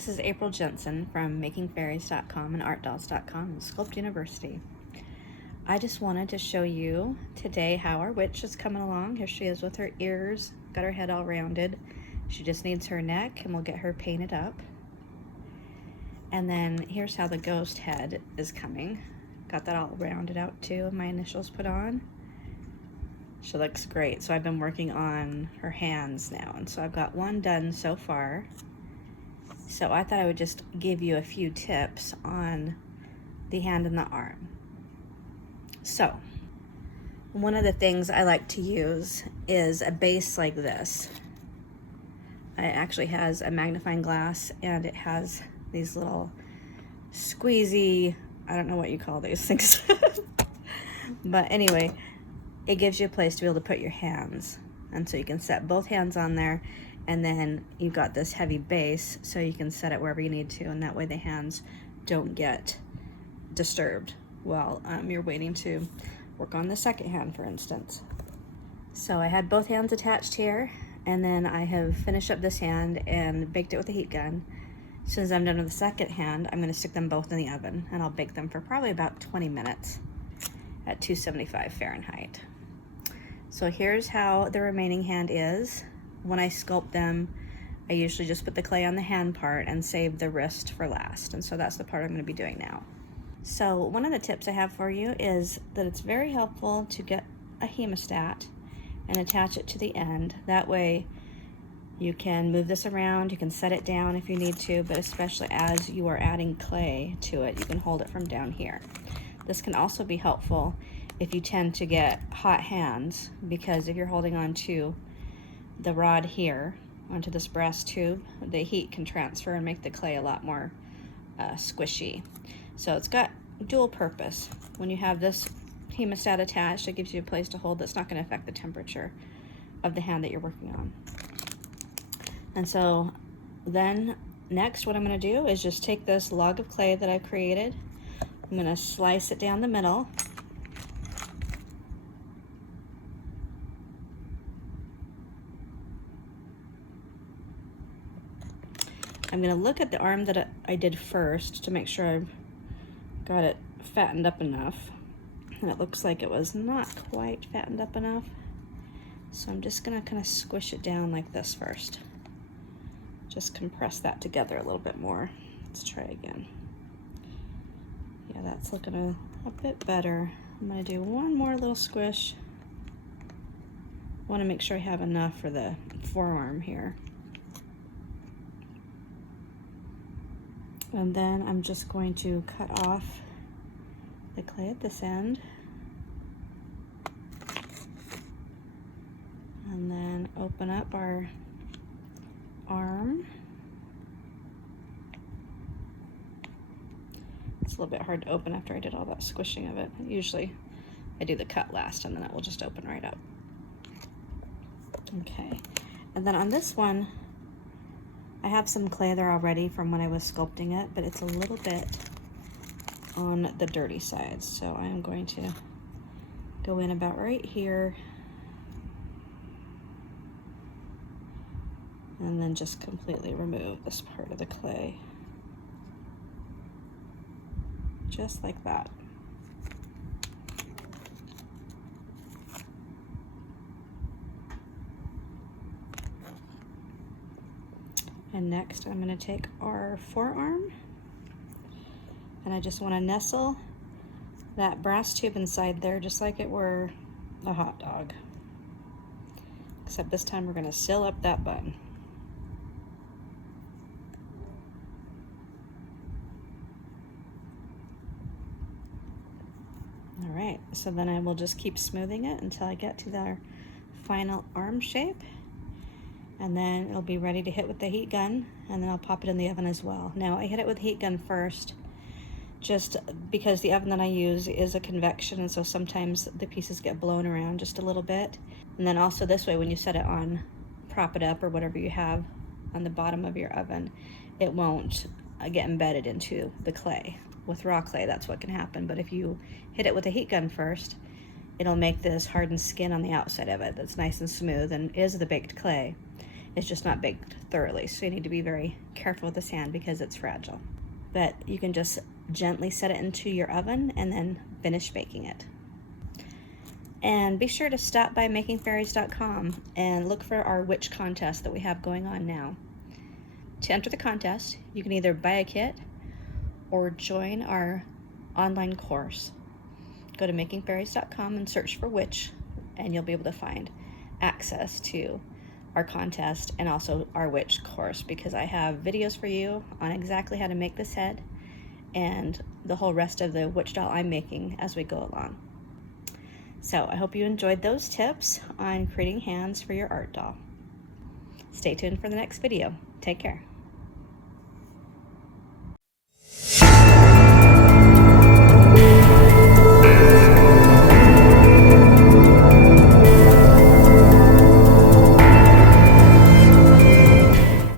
this is April Jensen from makingfairies.com and artdolls.com and Sculpt University. I just wanted to show you today how our witch is coming along. Here she is with her ears, got her head all rounded. She just needs her neck and we'll get her painted up. And then here's how the ghost head is coming. Got that all rounded out too, and my initials put on. She looks great. So I've been working on her hands now, and so I've got one done so far. So I thought I would just give you a few tips on the hand and the arm. So one of the things I like to use is a base like this. It actually has a magnifying glass and it has these little squeezy, I don't know what you call these things. But anyway, it gives you a place to be able to put your hands. And so you can set both hands on there, and then you've got this heavy base so you can set it wherever you need to, and that way the hands don't get disturbed while you're waiting to work on the second hand, for instance. So I had both hands attached here, and then I have finished up this hand and baked it with a heat gun. As soon as I'm done with the second hand, I'm going to stick them both in the oven, and I'll bake them for probably about 20 minutes at 275 Fahrenheit. So here's how the remaining hand is. When I sculpt them, I usually just put the clay on the hand part and save the wrist for last. And so that's the part I'm going to be doing now. So one of the tips I have for you is that it's very helpful to get a hemostat and attach it to the end. That way you can move this around, you can set it down if you need to, but especially as you are adding clay to it, you can hold it from down here. This can also be helpful if you tend to get hot hands, because if you're holding on to the rod here, onto this brass tube, the heat can transfer and make the clay a lot more squishy. So it's got dual purpose. When you have this hemostat attached, it gives you a place to hold that's not going to affect the temperature of the hand that you're working on. And so then next what I'm going to do is just take this log of clay that I've created. I'm going to slice it down the middle. I'm going to look at the arm that I did first to make sure I've got it fattened up enough. And it looks like it was not quite fattened up enough. So I'm just going to kind of squish it down like this first. Just compress that together a little bit more. Let's try again. Yeah, that's looking a bit better. I'm going to do one more little squish. I want to make sure I have enough for the forearm here. And then I'm just going to cut off the clay at this end. And then open up our arm. It's a little bit hard to open after I did all that squishing of it. Usually I do the cut last and then it will just open right up. Okay, and then on this one, I have some clay there already from when I was sculpting it, but it's a little bit on the dirty side. So I'm going to go in about right here and then just completely remove this part of the clay. Just like that. And next I'm going to take our forearm and I just want to nestle that brass tube inside there just like it were a hot dog. Except this time we're going to seal up that bun. All right, so then I will just keep smoothing it until I get to our final arm shape. And then it'll be ready to hit with the heat gun, and then I'll pop it in the oven as well. Now I hit it with the heat gun first, just because the oven that I use is a convection, and so sometimes the pieces get blown around just a little bit. And then also this way, when you set it on, prop it up or whatever you have on the bottom of your oven, it won't get embedded into the clay. With raw clay, that's what can happen. But if you hit it with a heat gun first, it'll make this hardened skin on the outside of it that's nice and smooth and is the baked clay. It's just not baked thoroughly, so you need to be very careful with this hand because it's fragile. But you can just gently set it into your oven and then finish baking it. And be sure to stop by makingfairies.com and look for our witch contest that we have going on now. To enter the contest, you can either buy a kit or join our online course. Go to makingfairies.com and search for witch, and you'll be able to find access to our contest and also our witch course, because I have videos for you on exactly how to make this head and the whole rest of the witch doll I'm making as we go along. So I hope you enjoyed those tips on creating hands for your art doll. Stay tuned for the next video. Take care.